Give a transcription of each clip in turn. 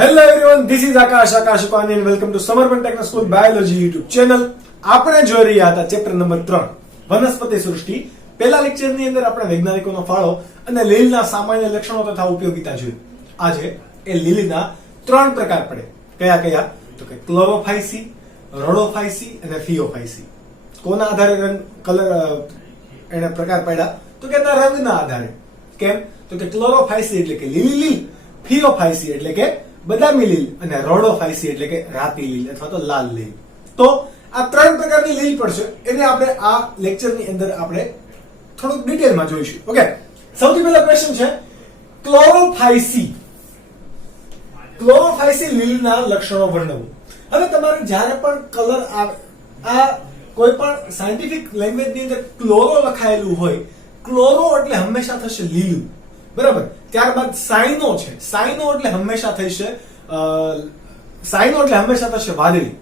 Hello everyone, this is Akash Upani and welcome to Samarpan techno school biology YouTube channel. આપણે જોઈ રહ્યા હતા ચેપ્ટર નંબર 3 વનસ્પતિ સૃષ્ટિ. પહેલા લેક્ચરની અંદર આપણે વૈજ્ઞાનિકોનો ફાળો અને લીલના સામાન્ય લક્ષણો તથા ઉપયોગિતા જોઈ. આજે એ લીલના 3 પ્રકાર પડે. કયા કયા? તો કે ક્લોરોફાઇસી, રોડોફાઇસી અને ફિયોફાઇસી. કોના આધારે રંગ કલર એને પ્રકાર પડ્યા? તો કે એના રંગના આધારે. કેમ? તો કે ક્લોરોફાઇસી એટલે કે લીલી લીલ, ફિયોફાઇસી એટલે કે બદામી લીલ અને રોડોફાઇસી એટલે કે રાતી લીલ અથવા તો લાલ લીલ. તો આ 3 પ્રકારની લીલ પડશે, એને આપણે આ લેક્ચરની અંદર આપણે થોડુંક ડિટેલમાં જોઈશું. ઓકે, સૌથી પહેલા ક્વેશ્ચન છે ક્લોરોફાઇસી. ક્લોરોફાઇસી લીલના લક્ષણો વર્ણવો. હવે તમારે જ્યારે પણ કલર આવે, આ કોઈ પણ સાયન્ટિફિક લેંગ્વેજની અંદર ક્લોરો લખાયેલું હોય, ક્લોરો એટલે હંમેશા થશે લીલું, બરાબર. ત્યારબાદ સાઇનો છે, સાઇનો એટલે હંમેશા થશે વાદળી.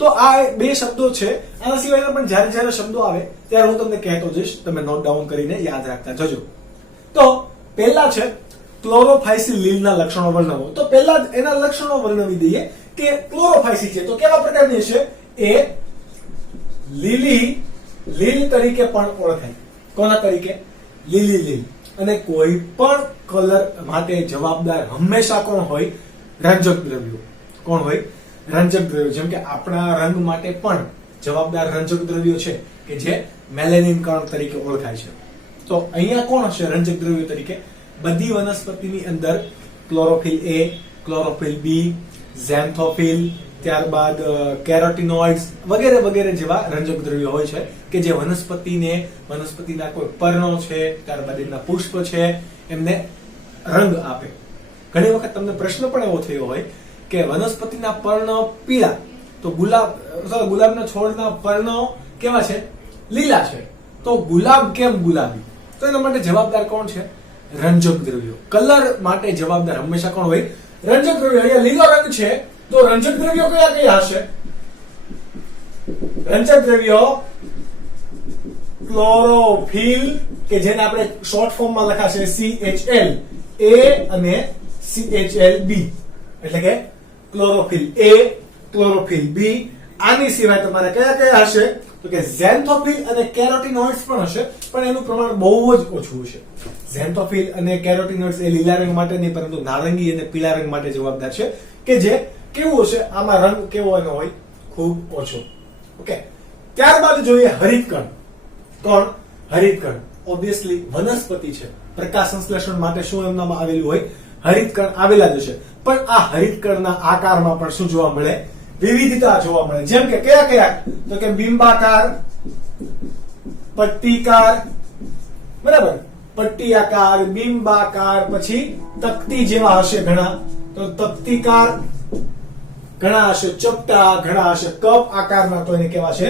તો આ બે શબ્દો છે. આના સિવાયના પણ જ્યારે જ્યારે શબ્દો આવે ત્યારે હું તમને કહેતો જઈશ, તમે નોટ ડાઉન કરીને યાદ રાખતા જજો. તો પહેલા છે ક્લોરોફાઇસી લીલના લક્ષણો વર્ણવો. તો પહેલા જ એના લક્ષણો વર્ણવી દઈએ કે ક્લોરોફાઇસી છે તો કેવા પ્રકારની છે? એ લીલી લીલ તરીકે પણ ઓળખાય. કોના તરીકે? લીલી લીલ. અને કોઈ પણ કલર માટે જવાબદાર હંમેશા કોણ હોય? રંજક દ્રવ્યો. કોણ હોય? રંજક દ્રવ્યો. જેમ કે આપણા રંગ માટે પણ જવાબદાર રંજક દ્રવ્યો છે કે જે મેલેનિન કણ તરીકે ઓળખાય છે. તો અહીંયા કોણ હશે રંજક દ્રવ્યો તરીકે? બધી વનસ્પતિની અંદર ક્લોરોફિલ એ, ક્લોરોફિલ બી, ઝેન્થોફિલ, ત્યારબાદ કેરોટીનોઇડ્સ વગેરે વગેરે જેવા રંજક દ્રવ્યો હોય છે કે જે વનસ્પતિના કોઈ પર્ણો છે, ત્યારબાદ એમના પુષ્પ છે, એમને રંગ આપે. ઘણી વખત તમને પ્રશ્ન પણ એવો થયો હોય કે વનસ્પતિના પર્ણો પીળા, તો ગુલાબના છોડના પર્ણો કેવા છે? લીલા છે. તો ગુલાબ કેમ ગુલાબી? તો એના માટે જવાબદાર કોણ છે? રંજક દ્રવ્યો. કલર માટે જવાબદાર હંમેશા કોણ હોય? રંજક દ્રવ્યો. અહીંયા લીલો રંગ છે તો રંજક દ્રવ્યો કયા કયા હશે? રંજક દ્રવ્યો ક્લોરોફિલ, કે જેને આપણે શોર્ટ ફોર્મમાં લખાશે CHL A અને CHL B, એટલે કે ક્લોરોફિલ A, ક્લોરોફિલ B. આની સિવાય તમારે કયા કયા હશે? તો કે ઝેન્થોફિલ અને કેરોટીનોઇડ્સ પણ હશે, પણ એનું પ્રમાણ બહુ જ ઓછું હશે. ઝેન્થોફિલ અને કેરોટીનોઇડ્સ એ લીલા રંગ માટે નહીં, પરંતુ નારંગી અને પીળા રંગ માટે જવાબદાર છે, કે જે કેવું હશે? આમાં રંગ કેવો એનો હોય? ખૂબ ઓછો. ઓકે, ત્યારબાદ જોઈએ હરિતકણ. કોણ? હરિતકણ. ઓબ્વિયસલી વનસ્પતિ છે, પ્રકાશ સંશ્લેષણ માટે શું એમનામાં આવેલું હોય? હરિતકણ આવેલા જ હશે. પણ આ હરિતકણના આકારમાં પણ શું જોવા મળે? વિવિધતા જોવા મળે. જેમ કે કયા કયા? તો કે બિંબાકાર, પટ્ટીકાર, બરાબર, પટ્ટીયાકાર, બિંબાકાર, પછી તકતી જેવા હશે ઘણા, તો તકતીકાર ઘણા હશે, ચપટા ઘણા હશે, કપ આકારના, તો એને કેવા છે?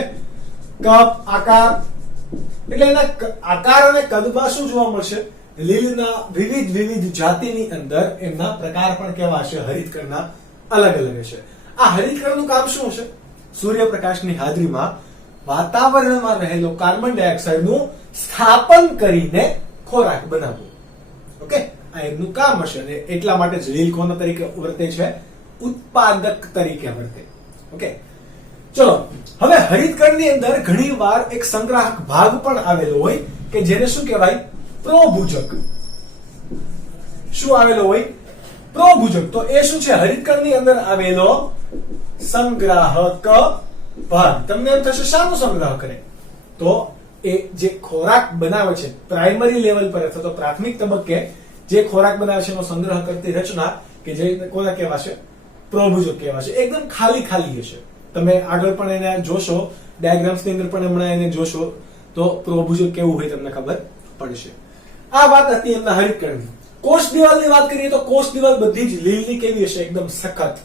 કપ આકાર. એટલે એના આકાર અને કદમાં શું જોવા મળશે? લીલના વિવિધ જાતિની અંદર એમના પ્રકાર પણ કેવા હશે? હરિતકણના અલગ અલગ હશે. આ હરિતકણનું કામ શું હશે? સૂર્યપ્રકાશની હાજરીમાં વાતાવરણમાં રહેલો કાર્બન ડાયોક્સાઇડનું સ્થાપન કરીને ખોરાક બનાવવો. ઓકે, આ એમનું કામ હશે. અને એટલા માટે જ લીલ કોના તરીકે વર્તે છે? ઉત્પાદક તરીકે વર્તે. ઓકે, ચલો હવે હરિતકણની અંદર ઘણીવાર એક સંગ્રાહક ભાગ પણ આવેલો હોય કે જેને શું કહેવાય? પ્રોભુજક. શું આવેલો હોય? પ્રોભુજક. તો એ શું છે? હરિતકણની અંદર આવેલો સંગ્રાહક ભાગ. તમને એમ થશે શાનો સંગ્રહ કરે? તો એ જે ખોરાક બનાવે છે પ્રાઇમરી લેવલ પર અથવા તો પ્રાથમિક તબક્કે જે ખોરાક બનાવે છે એનો સંગ્રહ કરતી રચના કે જે કોના કહેવાશે? પ્રોભુજક કહેવાશે. એકદમ ખાલી હશે. તમે આગળ પણ એને જોશો, ડાયાગ્રામ્સ ની અંદર પણ હમણાં એને જોશો તો પ્રોભુજક કેવું હોય તમને ખબર પડશે. આ વાત હતી એમના હરિતકણની. કોષ દિવાલની વાત કરીએ તો કોષ દિવાલ બધી જ લીલની કેવી હશે? એકદમ સખત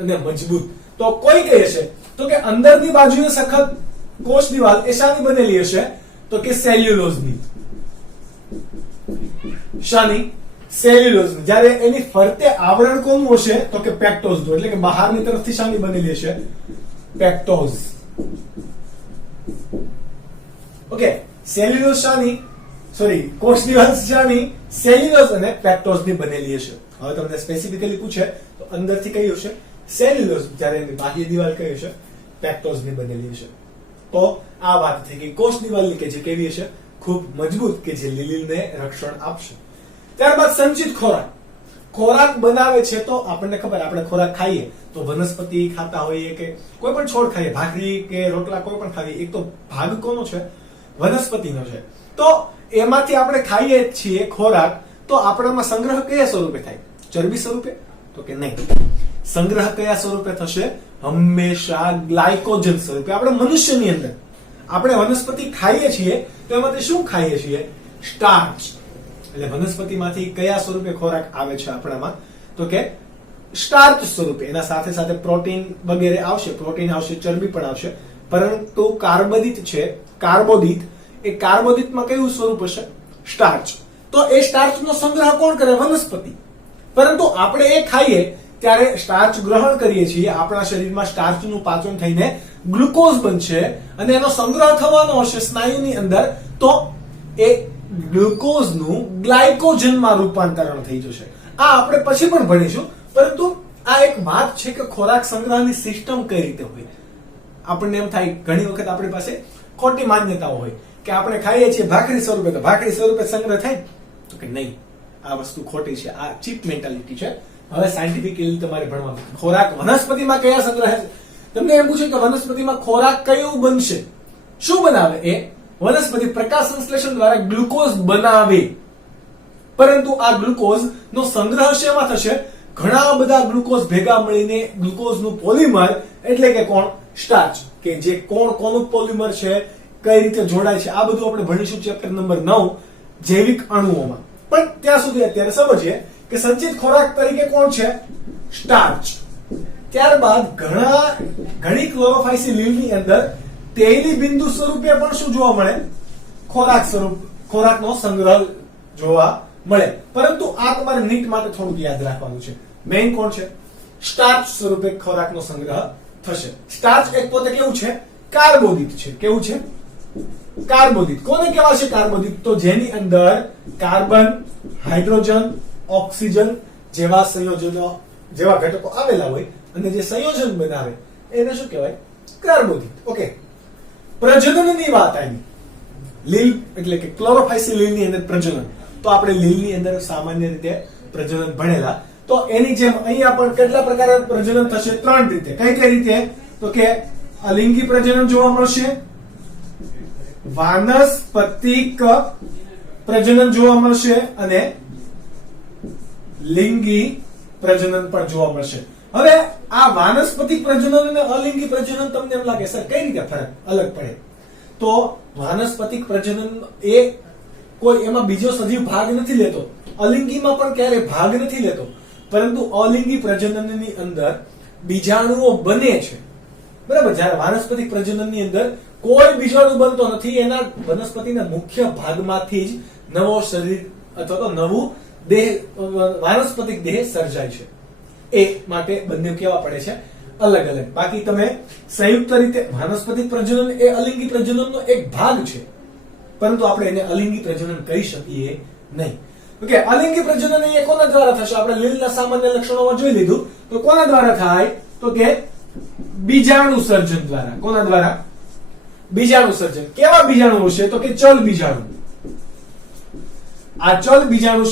અને મજબૂત. તો કોઈ કહે છે તો કે અંદરની બાજુએ સખત કોષ દિવાલ એ શાની બનેલી હશે? તો કે સેલ્યુલોઝની. શાની? સેલ્યુલોઝની. જ્યારે એની ફરતે આવરણ કોનું હશે? તો કે પેક્ટોઝનું. એટલે કે બહારની તરફથી શાની બનેલી હશે? પેક્ટોઝ. ઓકે, સેલ્યુલોઝ શાની? સોરી, કોષ દિવાલ શાની? સેલ્યુલોઝ અને પેક્ટોઝની બનેલી હશે. હવે તમને સ્પેસિફિકલી પૂછે તો અંદરથી કઈ હશે? સેલ્યુલોઝ, જ્યારે એની બાહ્ય દિવાલ કઈ હશે? પેક્ટોઝની બનેલી હશે. તો આ વાત થઈ ગઈ કોષ દિવાલની કે જે કેવી હશે? ખૂબ મજબૂત, કે જે લીલને રક્ષણ આપશે. ત્યારબાદ સંચિત ખોરાક. ખોરાક બનાવે છે તો આપણને ખબર, આપણે ખોરાક ખાઈએ તો વનસ્પતિ ખાતા હોઈએ કે કોઈ પણ છોડ ખાઈએ, ભાખરી કે રોટલા કોઈ પણ ખાઈએ, એક તો ભાગ કોનો છે? વનસ્પતિનો છે. તો એમાંથી આપણે ખાઈએ છીએ ખોરાક, તો આપણામાં સંગ્રહ કયા સ્વરૂપે થાય? ચરબી સ્વરૂપે? તો કે નહીં. સંગ્રહ કયા સ્વરૂપે થશે? હંમેશા ગ્લાયકોજન સ્વરૂપે. આપણે મનુષ્યની અંદર આપણે વનસ્પતિ ખાઈએ છીએ તો એમાંથી શું ખાઈએ છીએ? સ્ટાર્ચ. એટલે વનસ્પતિમાંથી કયા સ્વરૂપે ખોરાક આવે છે આપણામાં? તો કે સ્ટાર્ચ સ્વરૂપે. એના સાથે સાથે પ્રોટીન વગેરે આવશે, પ્રોટીન આવશે, ચરબી પણ આવશે, પરંતુ કાર્બોદિત છે, કાર્બોદિત, એ કાર્બોદિતમાં કયું સ્વરૂપ હશે? સ્ટાર્ચ. તો એ સ્ટાર્ચનો સંગ્રહ કોણ કરે? વનસ્પતિ. પરંતુ આપણે એ ખાઈએ ત્યારે સ્ટાર્ચ ગ્રહણ કરીએ છીએ, આપણા શરીરમાં સ્ટાર્ચનું પાચન થઈને ગ્લુકોઝ બનશે અને એનો સંગ્રહ થવાનો હશે સ્નાયુની અંદર, તો એ ગ્લુકોઝનું ગ્લાયકોજનમાં રૂપાંતરણ થઈ જશે. આ આપણે પછી પણ ભણીશું, પરંતુ આ એક વાત છે કે ખોરાક સંગ્રહની સિસ્ટમ કઈ રીતે હોય. આપણને એમ થાય ઘણી વખત આપણી પાસે ખોટી માન્યતાઓ હોય કે આપણે ખાઈએ છીએ ભાખરી સ્વરૂપે તો ભાખરી સ્વરૂપે સંગ્રહ થાય, તો કે નહીં, આ વસ્તુ ખોટી છે. આ ચીપ મેન્ટાલિટી છે. હવે સાયન્ટિફિકલી તમારે ભણવાનું. ખોરાક વનસ્પતિમાં કયા સંગ્રહ છે? તમને એમ પૂછે કે વનસ્પતિમાં ખોરાક કયું બનશે? શું બનાવે? એ વનસ્પતિ પ્રકાશ સંશ્લેષણ દ્વારા ગ્લુકોઝ બનાવે. પરંતુ આ ગ્લુકોઝ નો સંગ્રહ શેમાં થશે? ઘણા બધા ગ્લુકોઝ ભેગા મળીને ગ્લુકોઝનું પોલિમર, એટલે કે કોણ? સ્ટાર્ચ. કે જે કોનું પોલિમર છે, કઈ રીતે જોડાય છે, આ બધું આપણે ભણીશું ચેપ્ટર નંબર 9 જૈવિક અણુઓમાં. પણ ત્યાં સુધી અત્યારે સમજીએ કે સંચિત ખોરાક તરીકે કોણ છે? સ્ટાર્ચ. ત્યારબાદ ઘણી ક્લોરોફાઇસી લીલની અંદર તેલી બિંદુ સ્વરૂપે પણ શું જોવા મળે? ખોરાકનો સંગ્રહ જોવા મળે. પરંતુ આ તમારે નીટ માટે થોડુંક યાદ રાખવાનું છે. મેઇન કોણ છે? સ્ટાર્ચ સ્વરૂપે ખોરાકનો સંગ્રહ થશે. સ્ટાર્ચ એક પોતે કેવું છે? કાર્બોદિત છે. કેવું છે? કાર્બોદિત. કોને કહેવાશે કાર્બોદિત? તો જેની અંદર કાર્બન, હાઇડ્રોજન, ઓક્સિજન જેવા સંયોજનો, જેવા ઘટકો આવેલા હોય અને જે સંયોજન બનાવે એને શું કહેવાય? કાર્બોદિત. ઓકે. પ્રજનનની વાત આવી. લીલ એટલે કે ક્લોરોફાઇસી લીલની અંદર પ્રજનન. તો આપણે લીલની અંદર સામાન્ય રીતે પ્રજનન ભણેલા. તો એની જેમ અહીંયા પણ કેટલા પ્રકારના પ્રજનન થશે? 3 રીતે. કઈ કઈ રીતે? તો કે અલિંગી પ્રજનન જોવા મળશે, વાનસ્પતિક પ્રજનન જોવા મળશે અને લિંગી પ્રજનન પણ જોવા મળશે. હવે આ વાનસ્પતિક પ્રજનન અને અલિંગી પ્રજનન તમને એમ લાગે સર કઈ રીતે ફરક અલગ પડે? તો વાનસ્પતિક પ્રજનન એ કોઈ એમાં બીજો સજીવ ભાગ નથી લેતો, અલિંગીમાં પણ ક્યારે ભાગ નથી લેતો, પરંતુ અલિંગી પ્રજનનની અંદર બીજાણુઓ બને છે. બરાબર. જ્યારે વાનસ્પતિક પ્રજનનની અંદર કોઈ બીજાણુ બનતો નથી, એના વનસ્પતિના મુખ્ય ભાગમાંથી જ નવો શરીર અથવા તો નવું દેહ, વાનસ્પતિક દેહ સર્જાય છે. એ માટે બંને કેવા પડે છે? અલગ અલગ. બાકી તમે સંયુક્ત રીતે વાનસ્પતિક પ્રજનન એ અલિંગી પ્રજનનનો એક ભાગ છે, પરંતુ આપણે એને અલિંગી પ્રજનન કહી શકીએ નહીં. ઓકે. અલિંગી પ્રજનન એ કોના દ્વારા થશે? આપણે લીલના સામાન્ય લક્ષણોમાં જોઈ લીધું. તો કોના દ્વારા થાય? તો કે બીજાણુ સર્જન દ્વારા. કોના દ્વારા? બીજાણુ સર્જન. કેવા બીજાણુ હશે? તો કે ચલ બીજાણુ. આ ચલ બીજાણુ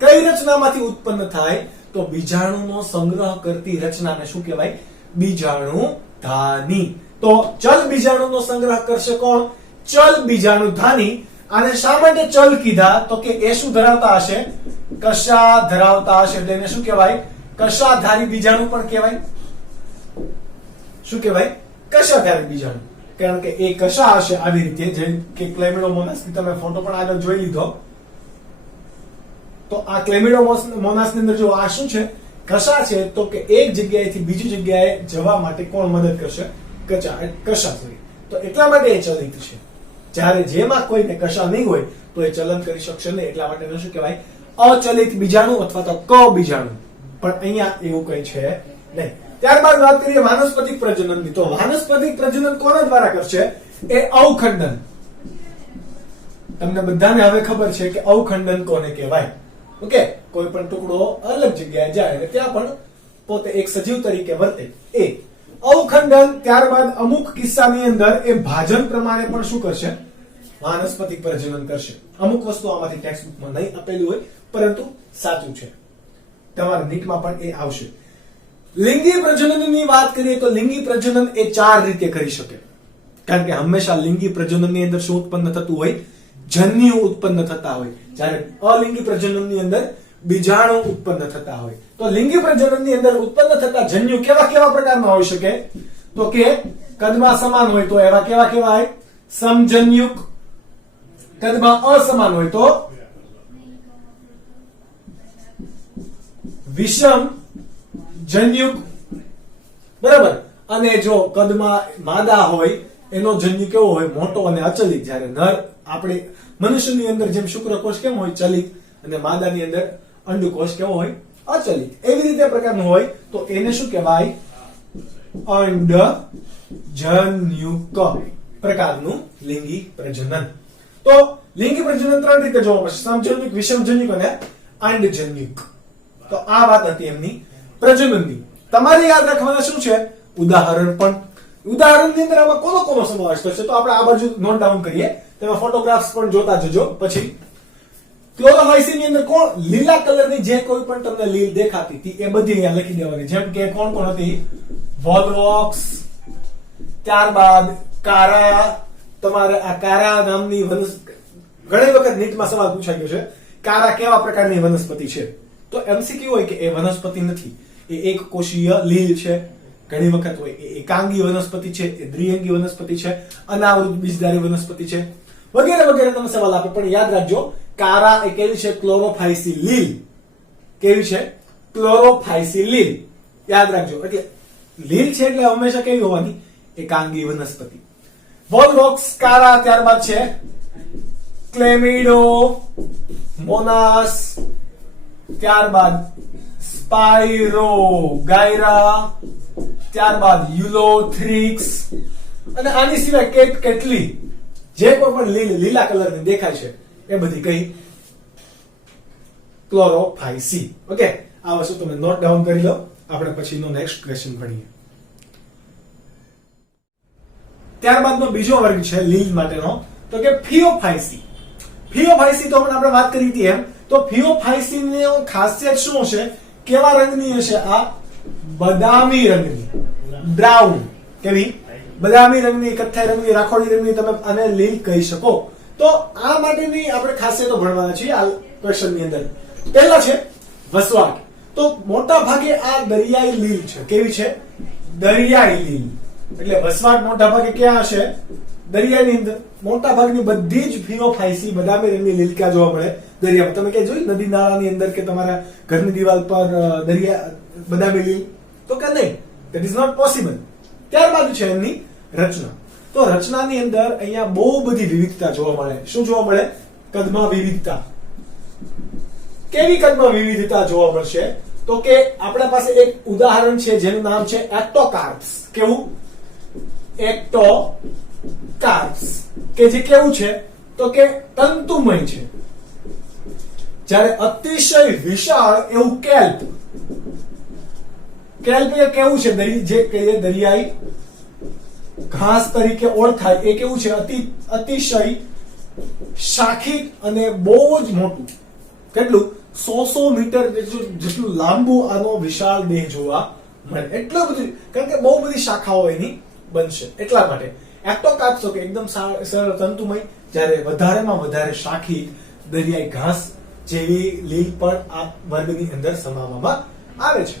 કઈ રચનામાંથી ઉત્પન્ન થાય? તો બીજાણુનો સંગ્રહ કરતી રચનાને શું કહેવાય? બીજાણુ ધાની. તો ચલ બીજાણુનો સંગ્રહ કરશે કોણ? ચલ બીજાણુ ધાની. અને શા માટે ચલ કીધા? તો કે એ શું ધરાવતા હશે? કશા ધરાવતા હશે. એટલે એને શું કહેવાય? કશાધારી બીજાણુ પણ કહેવાય. શું કહેવાય? કશાધારી બીજાણુ. કારણ કે એ કશા હશે આવી રીતે, જેમ કે ક્લેમિડોમોનાસની તમે ફોટો પણ આગળ જોઈ લીધો. તો આ ક્લેમિડોમોનાસની અંદર જો આ શું છે? કશા છે. તો કે એક જગ્યાએથી બીજી જગ્યાએ જવા માટે કોણ મદદ કરશે? કશા. તો એટલા માટે એ ચલિત છે. જ્યારે જેમાં કોઈને કશા નહીં હોય તો એ ચલન કરી શકશે નહીં. એટલા માટે શું કહેવાય? અચલિત બીજાણુ અથવા તો ક બીજાણુ. પણ અહીંયા એવું કઈ છે નહીં. ત્યારબાદ વાત કરીએ વાનસ્પતિક પ્રજનનની. તો વાનસ્પતિક પ્રજનન કોના દ્વારા કરશે? એ અવખંડન. તમને બધાને હવે ખબર છે કે અવખંડન કોને કહેવાય? ઓકે, કોઈ પણ ટુકડો અલગ જગ્યાએ જાય એટલે ત્યાં પણ પોતે એક સજીવ તરીકે વર્તે. એ અવખંડન ત્યારબાદ અમુક કિસ્સાની અંદર એ ભાજન પ્રમાણે પણ શું કરશે? વાનસ્પતિક પ્રજનન કરશે. અમુક વસ્તુ આમાંથી ટેક્સ્ટબુકમાં નહીં આપેલું હોય પરંતુ સાચું છે, તમારા નીટમાં પણ એ આવશે. લિંગી પ્રજનનની વાત કરીએ તો લિંગી પ્રજનન એ 4 રીતે કરી શકે. કારણ કે હંમેશા લિંગી પ્રજનનની અંદર શું ઉત્પન્ન થતું હોય? જન્યુ ઉત્પન્ન થતા હોય. જ્યારે અલિંગી પ્રજનનની અંદર બીજાણુ ઉત્પન્ન થતા હોય. તો લિંગી પ્રજનનની અંદર ઉત્પન્ન થતા જન્યુ કેવા કેવા પ્રકારના હોઈ શકે? તો કે કદમાં સમાન હોય તો એવા કેવા કહેવાય? સમજન્યુક. કદમાં અસમાન હોય તો વિષમ જન્યુક. બરાબર. અને જો કદમાં માદા હોય એનો જન્યુ કેવો હોય? મોટો અને અચલિત. જ્યારે નર આપણે મનુષ્યની અંદર જેમ શુક્રકોષ કેમ હોય? ચલિત. અને માદાની અંદર અંડકોષ કેવો હોય? અચલિત. એવી રીતે પ્રકારનું હોય તો એને શું કહેવાય? અંડજન્યુક પ્રકારનું લિંગી પ્રજનન. તો લિંગી પ્રજનન 3 રીતે જોવા મળશે: સમજન્યુક, વિષમજન્યુક અને અંડજન્યુક. તો આ વાત હતી એમની પ્રજનનની. તમારે યાદ રાખવાના શું છે? ઉદાહરણ પણ. ઉદાહરણની અંદર આમાં કોનો સમાવેશ થશે? તો આપણે આ બાજુ નોટ ડાઉન કરીએ, તેમાં ફોટોગ્રાફ્સ પણ જોતા જજો. પછી ક્લોરોફાઇસી ની અંદર કોણ? લીલા કલરની જે કોઈ પણ તમને લીલ દેખાતી હતી એ બધી અહીંયા લખી દેવાની. જેમ કે કોણ હતી? વોલવોક્સ, ત્યારબાદ કારા. તમારે આ કારા નામની વનસ્પતિ ઘણી વખત નીટમાં સવાલ પૂછાઈ ગયો છે, કારા કેવા પ્રકારની વનસ્પતિ છે? તો એમસીક્યુ હોય કે એ વનસ્પતિ નથી, એ એક કોષીય લીલ છે. ઘણી વખત હોય એ એકાંગી વનસ્પતિ છે, એ દ્વિઅંગી વનસ્પતિ છે, અનાવૃત બીજધારી વનસ્પતિ છે, વગેરે વગેરે તમને સવાલ આપે. પણ યાદ રાખજો, કારા એ કેવી છે? ક્લોરોફાઇસી લીલ. કેવી છે? ક્લોરોફાઇસી લીલ. યાદ રાખજો. એટલે લીલ છે એટલે હંમેશા કેવી હોવાની? એકાંગી વનસ્પતિ. વોલવોક્સ, કારા, ત્યારબાદ છે ક્લેમિડો મોનાસ, ત્યારબાદ સ્પાઇરો ગાયરા, ત્યારબાદ યુલોથ્રિક્સ, અને આની સિવાય કેટલી જે કોઈ પણ લીલા કલરની દેખાય છે એ બધી કઈ? ક્લોરોફાઇસી. ઓકે, આ વસ્તુ તમે નોટ ડાઉન કરી લો. આપણે પછીનો નેક્સ્ટ ક્વેશ્ચન ભણીએ. ત્યારબાદનો બીજો વર્ગ છે લીલ માટેનો, તો કે ફિયોફાઇસી. ફિયોફાઇસી તો આપણે વાત કરી હતી એમ. તો ફિયોફાઇસીની ખાસિયત શું હશે? કેવા રંગની હશે? આ બદામી રંગની, બ્રાઉન. કેવી? બદામી રંગની, કથ્થાઈ રંગની, રાખોડી રંગની, તમે આને લીલ કહી શકો. તો આ માટેની આપણે ખાસિયતો ભણવાના છીએ આ ક્વેશ્ચનની અંદર. પહેલા છે વસવાટ. તો મોટા ભાગે આ દરિયાઈ લીલ છે. કેવી છે? દરિયાઈ લીલ. એટલે વસવાટ મોટા ભાગે ક્યાં હશે? દરિયાની અંદર. મોટા ભાગની બધી જ ફિયોફાઇસી બદામી રંગની લીલ ક્યાં જોવા મળે? દરિયામાં. તમે ક્યાં જોઈ નદી નાળાની અંદર કે તમારા ઘરની દિવાલ પર દરિયા બદામી લીલ? તો કે નહીં, ધેટ ઇઝ નોટ પોસિબલ. ત્યારબાદ છે એમની રચના. તો રચનાની અંદર અહીંયા બહુ બધી વિવિધતા જોવા મળે. શું જોવા મળે? કદમાં વિવિધતા. કેવી કદમાં વિવિધતા જોવા મળશે? તો કે આપણા પાસે એક ઉદાહરણ છે જેનું નામ છે એક્ટોકાર્પ્સ. કેવું? એક્ટોકાર્પ્સ. કે જે કેવું છે? તો કે તંતુમય છે. જ્યારે અતિશય વિશાળ એવું કેલ્પ. કેલ્પ એ કેવું છે? જે કહીએ દરિયાઈ ઘાસ તરીકે ઓળખાય એ કેવું છે? અતિશય શાખી અને બહુ જ મોટું. કેટલું? 100 મીટર જેટલું લાંબુ આનો વિશાળ દેહ જોવા મળે. એટલું બધું, કારણ કે બહુ બધી શાખાઓ એની બનશે એટલા માટે. એક્ટોકાર્પ્સ કે એકદમ સરળ તંતુમય, જ્યારે વધારેમાં વધારે શાખી દરિયાઈ ઘાસ જેવી લીલ પણ આ વર્ગની અંદર સમાવવામાં આવે છે.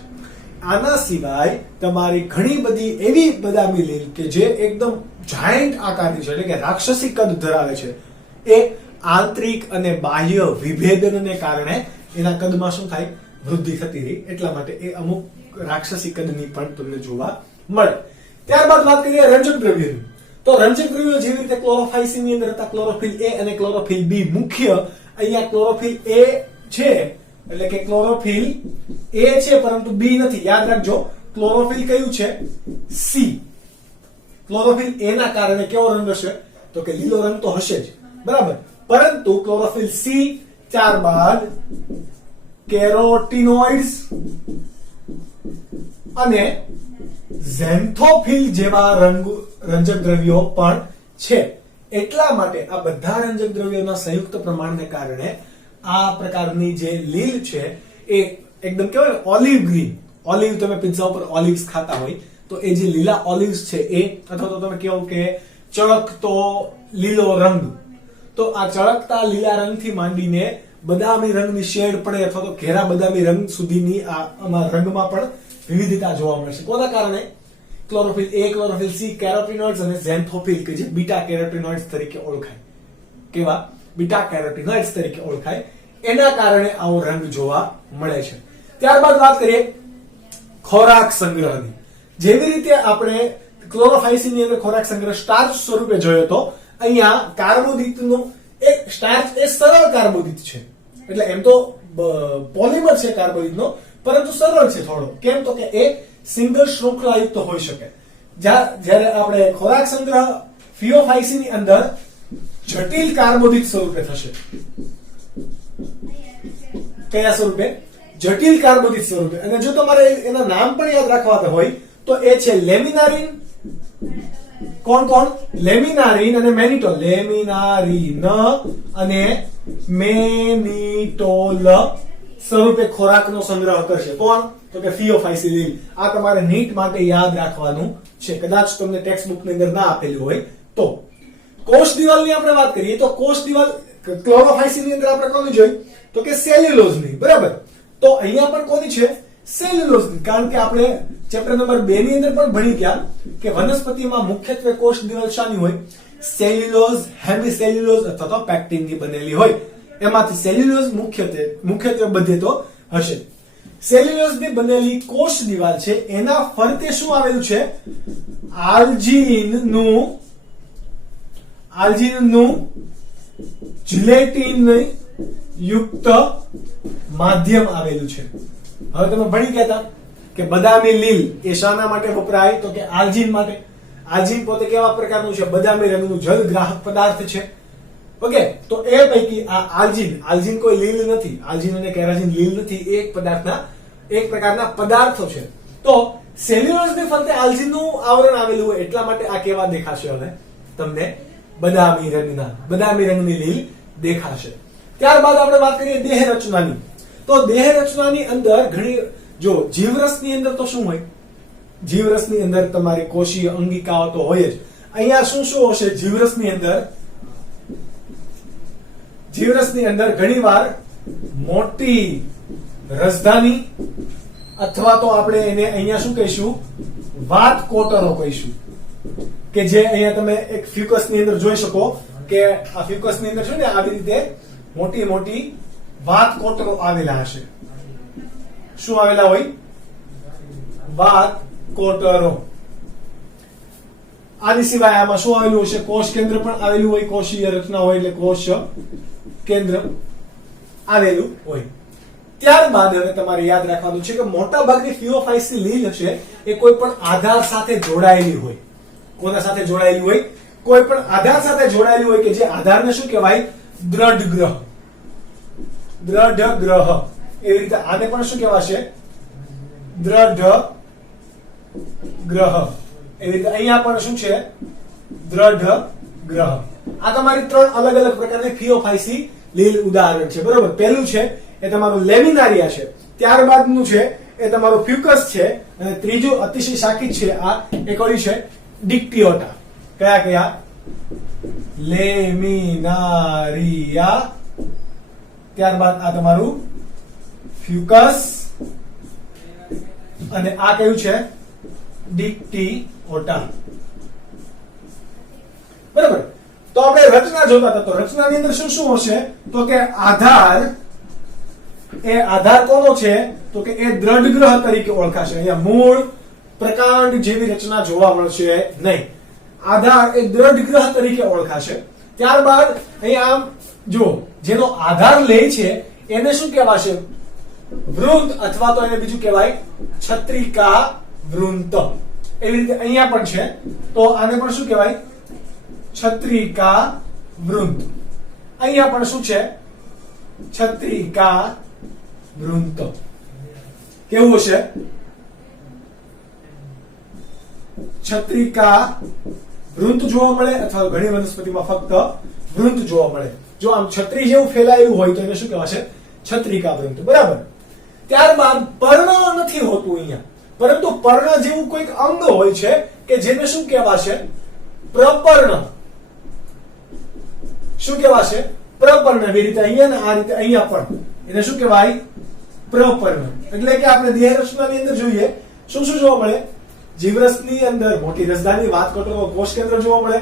આના સિવાય તમારી ઘણી બધી એવી બદામી લીલ કે જે એકદમ જાયન્ટ આકારની છે, એટલે કે રાક્ષસી કદ ધરાવે છે. એ આંતરિક અને બાહ્ય વિભેદનને કારણે એના કદમાં શું થાય? વૃદ્ધિ થતી રહી. એટલા માટે એ અમુક રાક્ષસી કદની પણ તમને જોવા મળે. ત્યારબાદ વાત કરીએ રંજક દ્રવ્યની. તો રંજક દ્રવ્યો જેવી રીતે ક્લોરોફાઇસીની અંદર હતા ક્લોરોફિલ એ અને ક્લોરોફિલ બી મુખ્ય. અહીંયા ક્લોરોફિલ એ છે, એટલે કે ક્લોરોફિલ એ છે પરંતુ બી નથી. યાદ રાખજો, ક્લોરોફિલ કયું છે? સી. ક્લોરોફિલ એ ના કારણે કેવો રંગ હશે? તો કે લીલો રંગ તો હશે જ, બરાબર. પરંતુ ક્લોરોફિલ સી, ત્યારબાદ કેરોટીનોઇડ્સ અને ઝેન્થોફિલ જેવા રંજક દ્રવ્યો પણ છે. એટલા માટે આ બધા રંજક દ્રવ્યોના સંયુક્ત પ્રમાણને કારણે આ પ્રકારની જે લીલ છે એ એકદમ કહેવાય ને ઓલિવ ગ્રીન. ઓલિવ તમે પિઝા ઉપર ઓલિવ્સ ખાતા હોય તો એ જે લીલા ઓલિવ્સ છે એ, અથવા તો તમે કહો કે ચળકતો લીલો રંગ, તો આ ચળકતા લીલા રંગથી માંડીને બદામી રંગની શેડ પડે અથવા તો ઘેરા બદામી રંગ સુધીની આ રંગમાં પણ વિવિધતા જોવા મળશે. કોના કારણે? ક્લોરોફિલ A, ક્લોરોફિલ C, કેરોટીનોઇડ્સ અને ઝેન્થોફિલ કે જે બીટા કેરોટીનોઇડ્સ તરીકે ઓળખાય. કેવા? બીટા કેરોટીનોઇડ્સ તરીકે ઓળખાય. એના કારણે આવો રંગ જોવા મળે છે. ત્યારબાદ વાત કરીએ ખોરાક સંગ્રહની. જેવી રીતે આપણે ક્લોરોફાઇસિન ની અંદર ખોરાક સંગ્રહ સ્ટાર્ચ સ્વરૂપે જોયો તો, અહીંયા કાર્બોદિતનું એક સ્ટાર્ચ એ સરળ કાર્બોદિત છે, એટલે એમ તો પોલિમર છે કાર્બોદિતનો, પરંતુ સરળ છે થોડો. કેમ? તો કે એ સિંગલ શૃંખલાયુક્ત હોઈ શકે. જ્યારે આપણે ખોરાક સંગ્રહ ફિયોફાઇસી ની અંદર જટિલ કાર્બોદિત સ્વરૂપે થશે. કયા સ્વરૂપે? જટિલ કાર્બોદિત સ્વરૂપે. અને જો તમારે એના નામ પણ યાદ રાખવા હોય તો એ છે લેમિનારિન. કોણ? લેમિનારિન અને મેનિટોલ. લેમિનારિન અને મેનિટોલ સ્વરૂપે ખોરાકનો સંગ્રહ કરશે. કોણ? તો કે ફિયોફાઇસિલિન. આ તમારે નીટ માટે યાદ રાખવાનું છે, કદાચ તમને ટેક્સ્ટ બુક ની અંદર ના આપેલું હોય તો. કોષ દિવાલની આપણે વાત કરીએ તો કોષ દિવાલ ક્લોરોફાઇસિન ની અંદર આપણે કોની જોઈ? તો કે સેલ્યુલોઝની. બરાબર. તો અહીંયા પણ કોની છે? સેલ્યુલોઝની. કારણ કે આપણે ચેપ્ટર નંબર 2 ની અંદર પણ ભણી ગયા કે વનસ્પતિમાં મુખ્યત્વે કોષ દિવાલ શાની હોય? સેલ્યુલોઝ, હેમિસેલ્યુલોઝ અથવા તો પેક્ટિન ની બનેલી હોય. એમાંથી સેલ્યુલોઝ મુખ્યત્વે બધે તો હશે. સેલ્યુલોઝ ની બનેલી કોષ દિવાલ છે, એના ફરતે શું આવેલું છે? આલ્જીનનું જિલેટીન યુક્ત માધ્યમ આવેલું છે. હવે તમે ભણી ગયા હતા કે બદામી લીલ એ શાના માટે વપરાય? તો કે આલ્જીન માટે. આલ્જીન પોતે કેવા પ્રકારનું છે? બદામી રંગનું જલગ્રાહક પદાર્થ છે. ઓકે, તો એ પૈકી આ આલ્જીન કોઈ લીલ નથી. આલ્જીન અને કેરાજીન લીલ નથી, એક પ્રકારના પદાર્થો છે. તો સેલ્યુલોઝની ફરતે આલ્જીનનું આવરણ આવેલું હોય એટલા માટે આ કેવા દેખાશે? હવે તમને બદામી રંગની લીલ દેખાશે. ત્યારબાદ આપણે વાત કરીએ દેહ રચનાની. તો દેહ રચનાની અંદર ઘણી, જો જીવરસની અંદર તો શું હોય? જીવરસની અંદર તમારી કોષીય અંગિકાઓ તો હોય જ. અહીંયા શું હશે જીવરસની અંદર? ઘણીવાર મોટી રસધાની અથવા તો આપણે એને અહીંયા શું કહીશું? વાત કોટરો કહીશું. કે જે અહીંયા તમે એક ફ્યુકસ ની અંદર જોઈ શકો કે આ ફ્યુકસ ની અંદર છે ને આવી રીતે મોટી મોટી વાત કોટરો આવેલા હશે. શું આવેલા હોય? વાત કોટરો. આની સિવાય આમાં શું આવેલું હશે? કોષ કેન્દ્ર પણ આવેલું હોય. કોષીય રચના હોય એટલે કોષ કેન્દ્ર આવેલું હોય. ત્યારબાદ હવે તમારે યાદ રાખવાનું છે કે મોટા ભાગની ફિયોફાઇસી લીલ હશે એ કોઈ પણ આધાર સાથે જોડાયેલી હોય. કોના સાથે જોડાયેલી હોય? કોઈ પણ આધાર સાથે જોડાયેલી હોય કે જે આધારને શું કહેવાય? દ્રઢ ગ્રહ. એવી રીતે આને પણ શું કહેવાશે? દ્રઢ ગ્રહ. એવી રીતે અહીંયા પણ શું છે? દ્રઢ ગ્રહ. આ તમારી 3 અલગ અલગ પ્રકારની ફિયોફાઇસી લીલ ઉદાહરણ છે. બરોબર. પહેલું છે એ તમારું લેમિનારિયા છે, ત્યારબાદનું છે એ તમારું ફ્યુકસ છે, અને ત્રીજું અતિશય શાખિત છે આ એ કયું છે? ડિક્ટિયોટા. કયા? લેમિનારિયા, ત્યારબાદ આ તમારું ફ્યુકસ, અને આ કયું છે? ડિક્ટિયોટા. બરાબર. તો આપણે રચના જોતા હતા. તો રચનાની અંદર શું હશે? તો કે આધાર. એ આધાર કોનો છે? તો કે એ દ્રઢ ગ્રહ તરીકે ઓળખાશે. અહીંયા મૂળ પ્રકાંડ જેવી રચના જોવા મળશે નહીં. આધાર એ દ્રઢ ગ્રહ તરીકે ઓળખાશે. ત્યારબાદ અહીંયા આમ જો જેનો આધાર લે છે એને શું કહેવાશે? વૃંત, અથવા તો એને બીજું કહેવાય છત્રિકા વૃંત. એવી રીતે અહીંયા પણ છે, તો આને પણ શું કહેવાય? છત્રિકા વૃંત. અહીંયા પણ શું છે? છત્રિકા વૃંત. કેવું હશે? છત્રિકા વૃંત જોવા મળે, અથવા ઘણી વનસ્પતિમાં ફક્ત વૃંત જોવા મળે. જો આમ છત્રી જેવું ફેલાયેલું હોય તો એને શું કહેવાશે? છત્રિકા વૃંત. બરાબર. ત્યારબાદ પર્ણ નથી હોતું અહીંયા, પરંતુ પર્ણ જેવું કોઈક અંગ હોય છે કે જેને શું કહેવાશે? પ્રપર્ણ. શું કહેવાશે? પ્રપર્ણ. એવી રીતે અહીંયા ને આ રીતે અહીંયા પણ એને શું કહેવાય? પ્રપર્ણ. એટલે કે આપણે દેહ રચનાની અંદર જોઈએ શું શું જોવા મળે? જીવરસની અંદર મોટી રસધાની વાતકોટનો કોષ કેન્દ્ર જોવા મળે.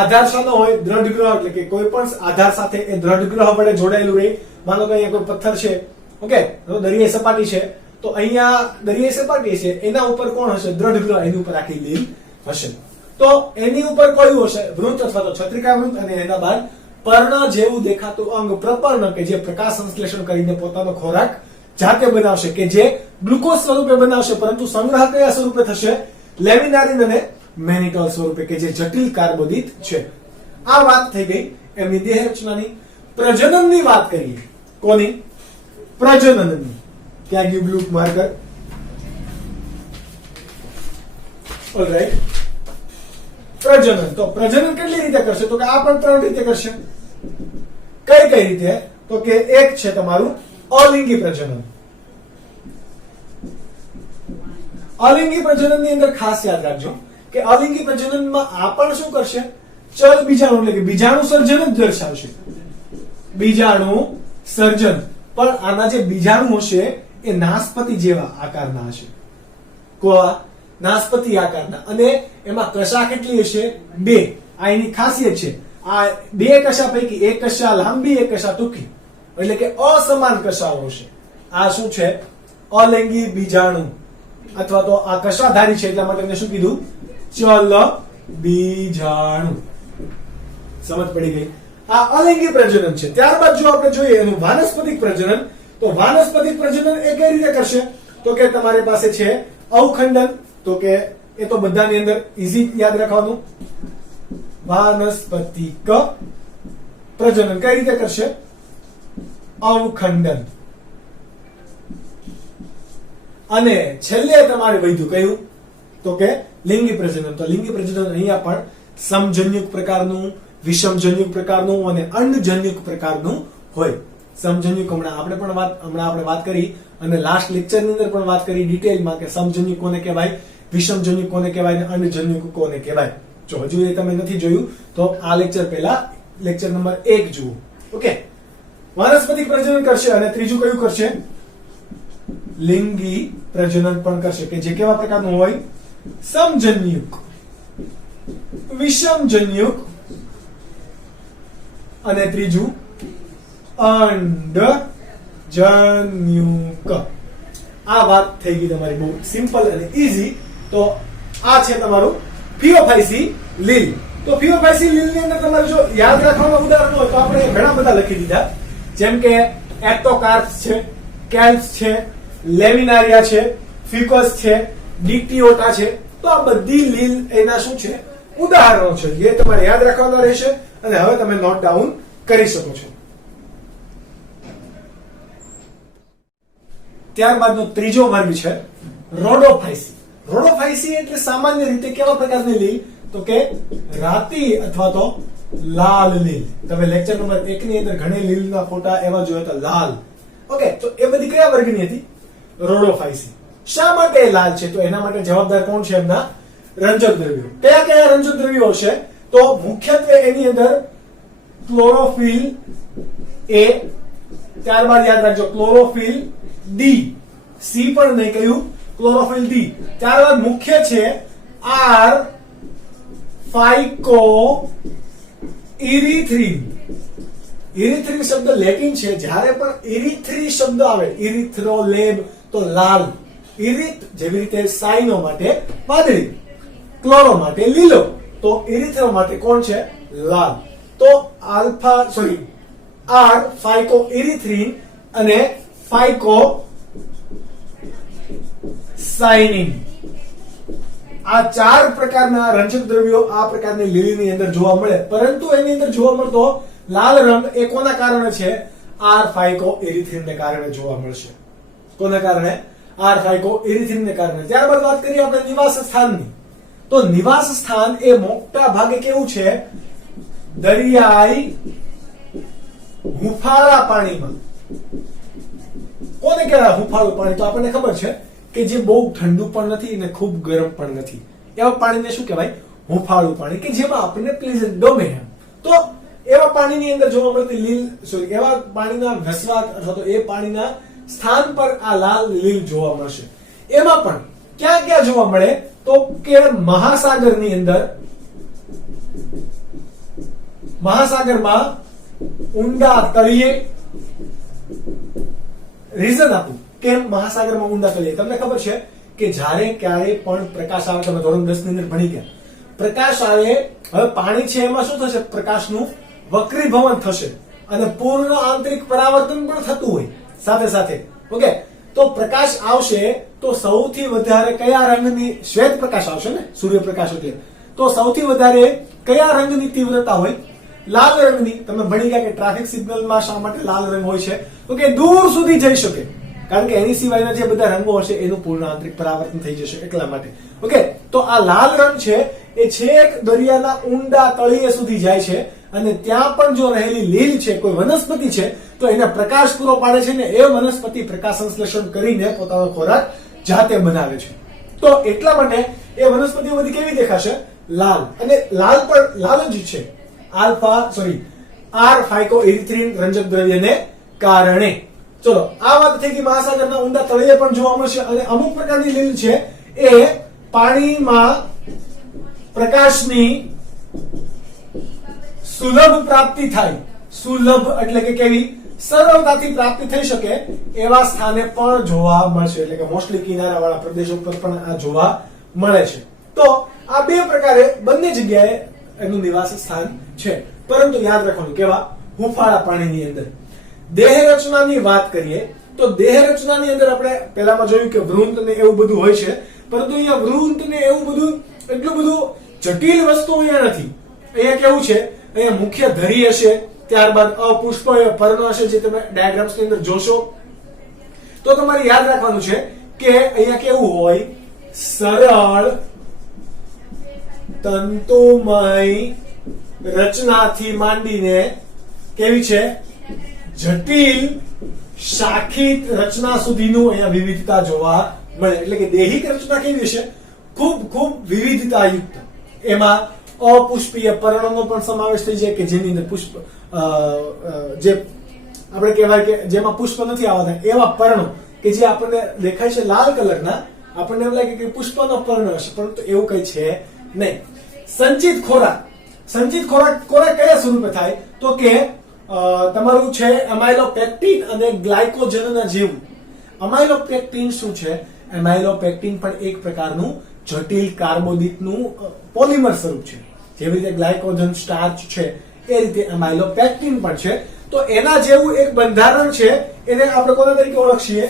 આધાર શાનો હોય? દ્રઢ ગ્રહ. એટલે કે કોઈ પણ આધાર સાથે એ દ્રઢ ગ્રહ વડે જોડાયેલું રહે. માનો કે અહીંયા કોઈ પથ્થર છે, ઓકે, તો દરિયાઈ સપાટી છે, તો અહીંયા દરિયાઈ સપાટી છે, એના ઉપર કોણ હશે? દ્રઢ ગ્રહ. એની ઉપર આખી લીલ હશે. તો એની ઉપર કયું હશે? વૃંત અથવા તો છત્રિકા વૃંત. અને એના બાદ પર્ણ જેવું દેખાતું અંગ પ્રપર્ણ, કે જે પ્રકાશ સંશ્લેષણ કરીને પોતાનો ખોરાક જાતે બનાવશે, કે જે ગ્લુકોઝ સ્વરૂપે બનાવશે, પરંતુ સંગ્રહ કયા સ્વરૂપે થશે? લેમિનારિન અને મેનિટોલ સ્વરૂપે, કે જે જટિલ કાર્બોદિત છે. આ વાત થઈ ગઈ એમની દેહ રચનાની. પ્રજનનની વાત કરીએ. કોની? પ્રજનનની. ક્યાં ગયું બ્લુ માર્કર? ઓલરાઈટ. પ્રજનન. તો પ્રજનન કેટલી રીતે કરશે? તો કે આ પણ 3 રીતે કરશે. કઈ કઈ રીતે? તો કે એક છે તમારું અલિંગી પ્રજનન. અલિંગી પ્રજનનની અંદર ખાસ યાદ રાખજો કે અલિંગી પ્રજનનમાં આ પણ શું કરશે? ચલ બીજાણુ, એટલે કે બીજાણુ સર્જન જ દર્શાવશે. બીજાણુ સર્જન. પણ આના જે બીજાણુ હશે એ નાસપતિ જેવા આકારના હશે. કોવા? નાસપતિ આકારના. અને એમાં કશા કેટલી હશે? 2. આ એની ખાસિયત છે. આ 2 કશા પૈકી એક કશા લાંબી, એક કશા ટૂંકી, એટલે કે અસમાન કશાઓ હશે. આ શું છે? અલિંગી બીજાણુ, અથવા તો આ કશાધારી છે, એટલા માટે એને શું કીધું? ચલ બીજાણુ. સમજ પડી ગઈ? આ અલિંગી પ્રજનન છે. ત્યારબાદ જો આપણે જોઈએ એનું વાનસ્પતિક પ્રજનન, તો વાનસ્પતિક પ્રજનન એ કઈ રીતે કરશે? તો કે તમારી પાસે છે અવખંડન. તો કે એ તો બધાની અંદર ઈઝી યાદ રાખવાનું. વાનસ્પતિક પ્રજનન કઈ રીતે કરશે? અવખંડન. અને છેલ્લે તમારે વધ્યું કયું? તો કે લિંગી પ્રજનન. તો લિંગી પ્રજનન અહીંયા પણ સમજન્યુક પ્રકારનું, વિષમજન્યુક પ્રકારનું અને અંડજન્યુક પ્રકારનું હોય. સમજન્યુક હમણાં આપણે વાત કરી, અને લાસ્ટ લેક્ચરની અંદર પણ વાત કરી ડિટેલમાં કે સમજન્યુક કોને કહેવાય, વિષમજન્યુક કોને કહેવાય અને અંડજન્યુક કોને કહેવાય. જો હજુ એ તમે નથી જોયું તો આ લેક્ચર પહેલા લેક્ચર નંબર 1 જુઓ. ઓકે. વાનસ્પતિક પ્રજનન કરશે. અને ત્રીજું કયું કરશે? લિંગી પ્રજનન પણ કરશે, કે જે કેવા પ્રકારનું હોય? સમજન્યુક, વિષમજન્યુક અને ત્રીજું અંડજન્યુક. આ વાત થઈ ગઈ તમારી બહુ સિમ્પલ અને ઈઝી. તો આ છે તમારું ફિયોફાઇસી લીલ. તો ફિયોફાઇસી લીલ ની અંદર તમારે જો યાદ રાખવાનું ઉદાહરણ હોય તો આપણે ઘણા બધા લખી દીધા, જેમ કે એક્ટોકાર્પ્સ છે, કેલ્પ્સ છે, લેમિનારિયા છે, ફિકસ છે, ડિક્ટિયોટા છે. તો આ બધી લીલ એના શું છે? ઉદાહરણો છે, જે તમારે યાદ રાખવાના રહેશે. અને હવે તમે નોટ ડાઉન કરી શકો છો. ત્યારબાદનો ત્રીજો વર્ગ છે રોડોફાઇસી. રોડોફાઇસી એટલે સામાન્ય રીતે કેવા પ્રકારની લીલ? તો કે રાતી અથવા તો લાલ લીલ. તમે લેક્ચર નંબર 1 ની અંદર ઘણી લીલના ફોટા એવા જોયા હતા, લાલ. ઓકે. તો એ બધી કયા વર્ગની હતી? રોડોફાઇસી. શા માટે લાલ છે? તો એના માટે જવાબદાર કોણ છે? એમના રંજક દ્રવ્યો. કયા કયા રંજક દ્રવ્યો હશે? તો મુખ્યત્વે એની અંદર ક્લોરોફિલ એ, ત્યારબાદ યાદ રાખજો ક્લોરોફિલ ડી, સી પણ નહીં કહ્યું, ક્લોરોફિલ ડી. ત્યારબાદ મુખ્ય છે આર ફાઇકો ઇરિથ્રિન. ઇરિથ્રિન શબ્દ લેટિન છે. જ્યારે પણ ઇરિથ્રી શબ્દ આવે, ઇરિથ્રોલેબ, તો લાલ. ઇરિથ જેવી રીતે સાઇનો માટે વાદળી, ક્લોરો માટે લીલો, તો ઇરિથ્રો માટે કોણ છે? લાલ. તો આર ફાઇકો ઇરિથ્રિન અને ફાઇકો સાઇનિન. આ 4 પ્રકારના રંજક દ્રવ્યો આ પ્રકારની લીલીની અંદર જોવા મળે. પરંતુ એની અંદર જોવા મળતો લાલ રંગ એ કોના કારણે છે? આર ફાઇકો એરિથ્રિનને કારણે જોવા મળશે. કોને કારણે? આર ફાઇકો એરિથ્રિનને કારણે. ત્યારબાદ વાત કરીએ આપણે નિવાસ સ્થાનની. તો નિવાસ સ્થાન એ મોટા ભાગે કેવું છે? દરિયાઈ હુંફાળા પાણીમાં. કોને કહેવાય હુંફાળું પાણી? તો આપણને ખબર છે કે જે બહુ ઠંડુ પણ નથી અને ખૂબ ગરમ પણ નથી, એવા પાણીને શું કહેવાય? હુંફાળું પાણી, કે જેમાં આપણને પ્લેઝન્ટ ગમે એમ. તો એવા પાણીની અંદર જોવા મળતી લીલ એવા પાણીના વસવાટ અથવા તો એ પાણીના સ્થાન પર આ લાલ લીલ જોવા મળશે. એમાં પણ ક્યાં ક્યાં જોવા મળે? તો કે મહાસાગરની અંદર, મહાસાગરમાં ઊંડા તળિયે. રીઝન આપું કેમ મહાસાગરમાં ઊંડા તળિયે. તમને ખબર છે કે જ્યારે ક્યારે પણ પ્રકાશ આવે, તમે ધોરણ 10 ની અંદર ભણી ગયા, પ્રકાશ આવે, હવે પાણી છે એમાં શું થશે? પ્રકાશનું વક્રીભવન થશે અને પૂર્ણ આંતરિક પરાવર્તન પણ થતું હોય સાથે સાથે. ઓકે, તો પ્રકાશ આવશે તો સૌથી વધારે કયા રંગની? શ્વેત પ્રકાશ આવશે ને, સૂર્યપ્રકાશ એટલે. તો સૌથી વધારે કયા રંગની તીવ્રતા હોય? લાલ રંગની. તમે ભણી ગયા કે ટ્રાફિક સિગ્નલમાં શા માટે લાલ રંગ હોય છે? ઓકે, દૂર સુધી જઈ શકે, કારણ કે એની સિવાયના જે બધા રંગો હશે એનું પૂર્ણ આંતરિક પરાવર્તન થઈ જશે એટલા માટે. ઓકે, તો આ લાલ રંગ છે એ છેક દરિયાના ઊંડા તળિયે સુધી જાય છે અને ત્યાં પણ જો રહેલી લીલ છે, કોઈ વનસ્પતિ છે, તો એને પ્રકાશ પૂરો પાડે છે ને એ વનસ્પતિ પ્રકાશ સંશ્લેષણ કરીને પોતાનો ખોરાક જાતે બનાવે છે. તો એટલા માટે એ વનસ્પતિઓ બધી કેવી દેખાશે? લાલ. અને લાલ પણ લાલ જ છે આર ફાઇકો એરિથ્રિન રંજક દ્રવ્યને કારણે. ચલો, આ વાત થઈ ગઈ મહાસાગરના ઊંડા તળિયે પણ જોવા મળશે. અને અમુક પ્રકારની લીલ છે એ પાણીમાં પ્રકાશની સુલભ પ્રાપ્તિ થાય. સુલભ એટલે કે કેવી? સરળતાથી પ્રાપ્તિ થઈ શકે એવા સ્થાને પણ જોવા મળશે. એટલે કે મોસ્ટલી કિનારાવાળા પ્રદેશો પર પણ આ જોવા મળે છે. તો આ બે પ્રકારે બંને જગ્યાએ એનું નિવાસ સ્થાન છે. પરંતુ યાદ રાખવાનું કેવા? હુંફાળા પાણીની અંદર. દેહ રચનાની વાત કરીએ તો દેહ રચનાની અંદર આપણે પહેલામાં જોયું કે વૃંત ને એવું બધું હોય છે, પરંતુ અહીંયા વૃંત ને એવું બધું એટલું બધું જટિલ વસ્તુ અહીંયા નથી. અહીંયા કેવું છે? અહીંયા મુખ્ય ધરી હશે, ત્યારબાદ અપુષ્પય પર્ણ હશે, જે તમે ડાયાગ્રામ્સ ની અંદર જોશો. તો તમારે યાદ રાખવાનું છે કે અહીંયા કેવું હોય? સરળ તંતુમય રચનાથી માંડીને કેવી છે? જટિલ શાખિત રચના સુધીનું અહીંયા વિવિધતા જોવા મળે. એટલે કે દૈહિક રચના કેવી હશે? ખૂબ ખૂબ વિવિધતાયુક્ત. એમાં અપુષ્પીય પર્ણનો પણ સમાવેશ થઈ જાય કે જેની અંદર પુષ્પ જે આપણે કહેવાય કે જેમાં પુષ્પ નથી આવતા એવા પર્ણો કે જે આપણને દેખાય છે લાલ કલરના, આપણને એમ લાગે કે પુષ્પનો પર્ણ હશે, પરંતુ એવું કઈ છે નહીં. સંચિત ખોરાક. સંચિત ખોરાક કયા સ્વરૂપે થાય? તો કે તમારું છે એમાઇલોપેક્ટિન અને ગ્લાયકોજનના જેવું. એમાઇલોપેક્ટિન શું છે? એમાઇલોપેક્ટિન પણ એક પ્રકારનું જટિલ કાર્બોદિતનું પોલિમર સ્વરૂપ છે. જેવી રીતે ગ્લાયકોજન સ્ટાર્ચ છે એ રીતે એમાઇલોપેક્ટિન પણ છે. તો એના જેવું એક બંધારણ છે, એને આપણે કોના તરીકે ઓળખીએ?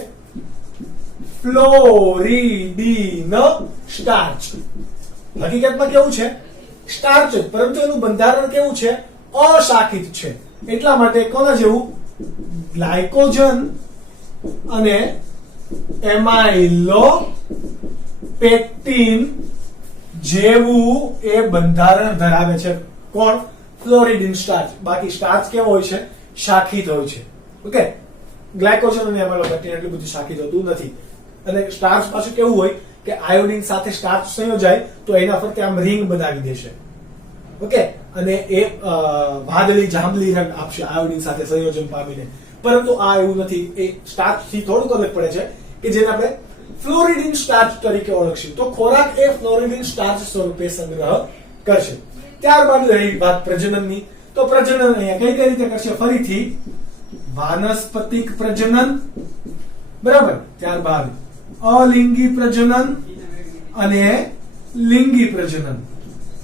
ફ્લોરિડીન સ્ટાર્ચ. હકીકતમાં કેવું છે? સ્ટાર્ચ, પરંતુ એનું બંધારણ કેવું છે? અશાખિત છે. એટલા માટે કોના જેવું? ગ્લાયકોજન અને એમાઇલોપેક્ટિન જેવું એ બંધારણ ધરાવે છે. કોણ? ફ્લોરિડીન સ્ટાર્ચ. બાકી સ્ટાર્ચ કેવો હોય છે? શાખિત હોય છે. ઓકે, ગ્લાયકોજન અને એમાઇલોપેક્ટિન એટલું બધું શાખિત હોતું નથી. અને સ્ટાર્ચ પાછું કેવું હોય કે આયોડિન સાથે સ્ટાર્ચ સંયોજાય તો એના ફરતે આમ રિંગ બનાવી દેશે. ઓકે, અને એ વાદળી જાંબલી રંગ આપશે આયોડિન સાથે સંયોજન પામીને. પરંતુ આ એવું નથી. એ સ્ટાર્ચ થી થોડુંક અલગ પડે છે કે જેને આપણે ફ્લોરિડીન સ્ટાર્ચ તરીકે ઓળખશું. તો ખોરાક એ ફ્લોરિડીન સ્ટાર્ચ સ્વરૂપે સંગ્રહ કરશે. ત્યારબાદ રહી વાત પ્રજનનની. તો પ્રજનન અહીંયા કઈ રીતે કરશે? ફરીથી વાનસ્પતિક પ્રજનન, બરાબર. ત્યારબાદ અલિંગી પ્રજનન અને લિંગી પ્રજનન.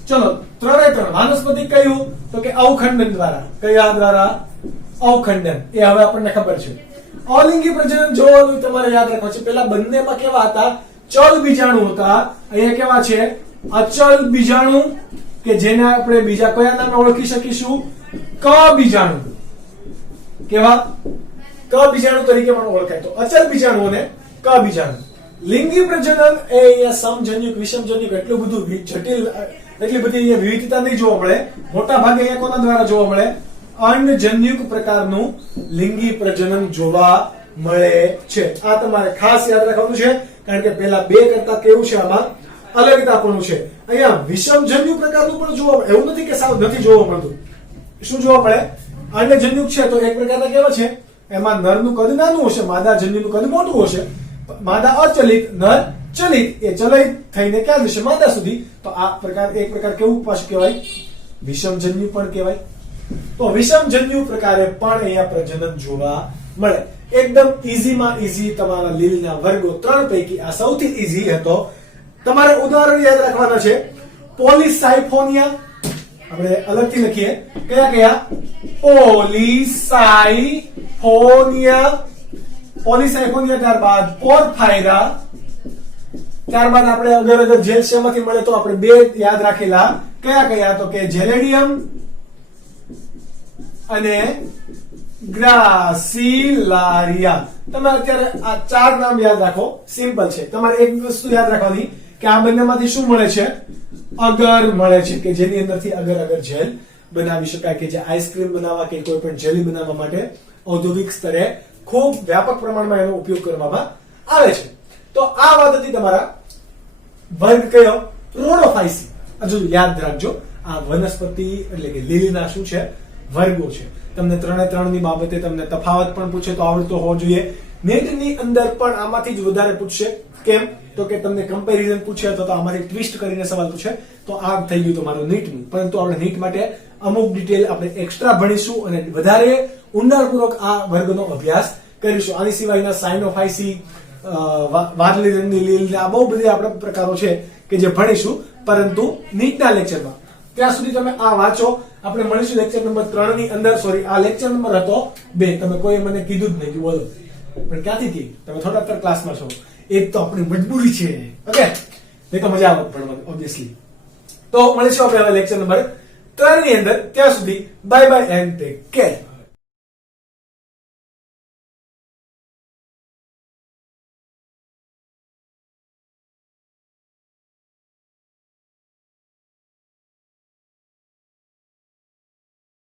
ચલો, ત્રણે વાનસ્પતિક કયું? તો કે અવખંડન દ્વારા. કયા દ્વારા? અવખંડન. એ હવે આપણને ખબર છે. અલિંગી પ્રજનન જોવાનું તમારે યાદ રાખવું છે. પેલા બંનેમાં કેવા હતા? ચલ બીજાણુ હતા. અહીંયા કેવા છે? અચલ બીજાણુ, કે જેને આપણે બીજા કયા નામે ઓળખી શકીશું? ક બીજાણુ. કેવા? ક બીજાણુ તરીકે પણ ઓળખાય. તો અચલ બીજાણુઓને ક બીજાણુ. લિંગી પ્રજનન એ અહીંયા સમજન્યુક વિષમજન્યુક એટલું બધું જટિલ, એટલી બધી અહીંયા વિવિધતા નહીં જોવા મળે. મોટા ભાગે અહીંયા કોના દ્વારા જોવા મળે? અંડજન્યુક પ્રકારનું લિંગી પ્રજનન જોવા મળે છે. આ તમારે ખાસ યાદ રાખવાનું છે, કારણ કે પેલા બે કરતા કેવું છે આમાં અલગતાપણું છે. અહીંયા વિષમજન્યુક પ્રકારનું પણ જોવા મળે, એવું નથી કે સાવ નથી જોવા મળતું. શું જોવા મળે? અંડજન્યુક છે તો એક પ્રકારના કેવા છે? એમાં નરનું કદ નાનું હશે, માદા જન્યુનું કદ મોટું હશે. માદા અચલિત, નર ચલિત. એ ચલિત થઈને ક્યાં જશે? માદા સુધી. તો આ પ્રકાર એક પ્રકાર કેવું પાછું કહેવાય? વિષમજન્યુ પણ કહેવાય. તો વિષમજન્યુ પ્રકારે પણ અહીંયા પ્રજનન જોવા મળે. એકદમ ઈઝીમાં ઈઝી તમારા લીલના વર્ગો 3 પૈકી આ સૌથી ઈઝી હતો. તમારે ઉદાહરણ યાદ રાખવાના છે. પોલિસાયફોનિયા આપણે અલગથી લખીએ. કયા કયા? પોલિસાયફોનિયા, પોલિસાયફોનિયા, ત્યારબાદ પોર્ફાયરા, ત્યારબાદ આપણે અગર જેલ શેમાંથી મળે તો આપણે બે યાદ રાખેલા. કયા કયા? તો કે જેલેડિયમ અને ગ્રાસિલારિયા. તમે અત્યારે આ 4 નામ યાદ રાખો, સિમ્પલ છે. તમારે એક વસ્તુ યાદ રાખવાની કે આ બંનેમાંથી શું મળે છે? અગર મળે છે, કે જેની અંદરથી અગર અગર જેલ બનાવી શકાય, કે જે આઈસ્ક્રીમ બનાવવા કે કોઈ પણ જેલી બનાવવા માટે ઔદ્યોગિક સ્તરે ખૂબ વ્યાપક પ્રમાણમાં એનો ઉપયોગ કરવામાં આવે છે. તો આ વાત હતી તમારા વર્ગ કયો? રોડોફાઇસી. હજુ યાદ રાખજો, આ વનસ્પતિ એટલે કે લીલના શું છે? વર્ગો છે. તમને 3 ની બાબતે તમને તફાવત પણ પૂછે તો આવડતો હોવો જોઈએ. નેટની અંદર પણ આમાંથી જ વધારે પૂછશે. કેમ? તો કે તમને કમ્પેરિઝન પૂછે તો આમાંથી ટ્વિસ્ટ કરીને સવાલ પૂછે. તો આ થઈ ગયું તમારું નીટનું. પરંતુ આપણે નીટ માટે અમુક ડિટેલ આપણે એક્સ્ટ્રા ભણીશું અને વધારે ઊંડાણપૂર્વક આ વર્ગનો અભ્યાસ કરીશું. આની સિવાયના સાઇનોફાઇસી, વાદળી રંગની લીલ, આ બહુ બધી આપણે પ્રકારો છે કે જે ભણીશું, પરંતુ નીટના લેક્ચરમાં. ત્યાં સુધી તમે આ વાંચો. આપણે મળીશું લેક્ચર નંબર 3 ની અંદર. સોરી, આ લેક્ચર નંબર હતો 2. તમે કોઈ મને કીધું જ નહીં કે બોલો, પણ ક્યાંથી થી? તમે થોડા અત્યારે ક્લાસમાં છો. એક તો આપણી મજબૂરી છે. ઓકે, નહીં તો મજા આવે ભણવાની ઓબ્વિયસલી. તો મળીશું આપણે હવે લેક્ચર નંબર 3 ની અંદર. ત્યાં સુધી bye bye and take care.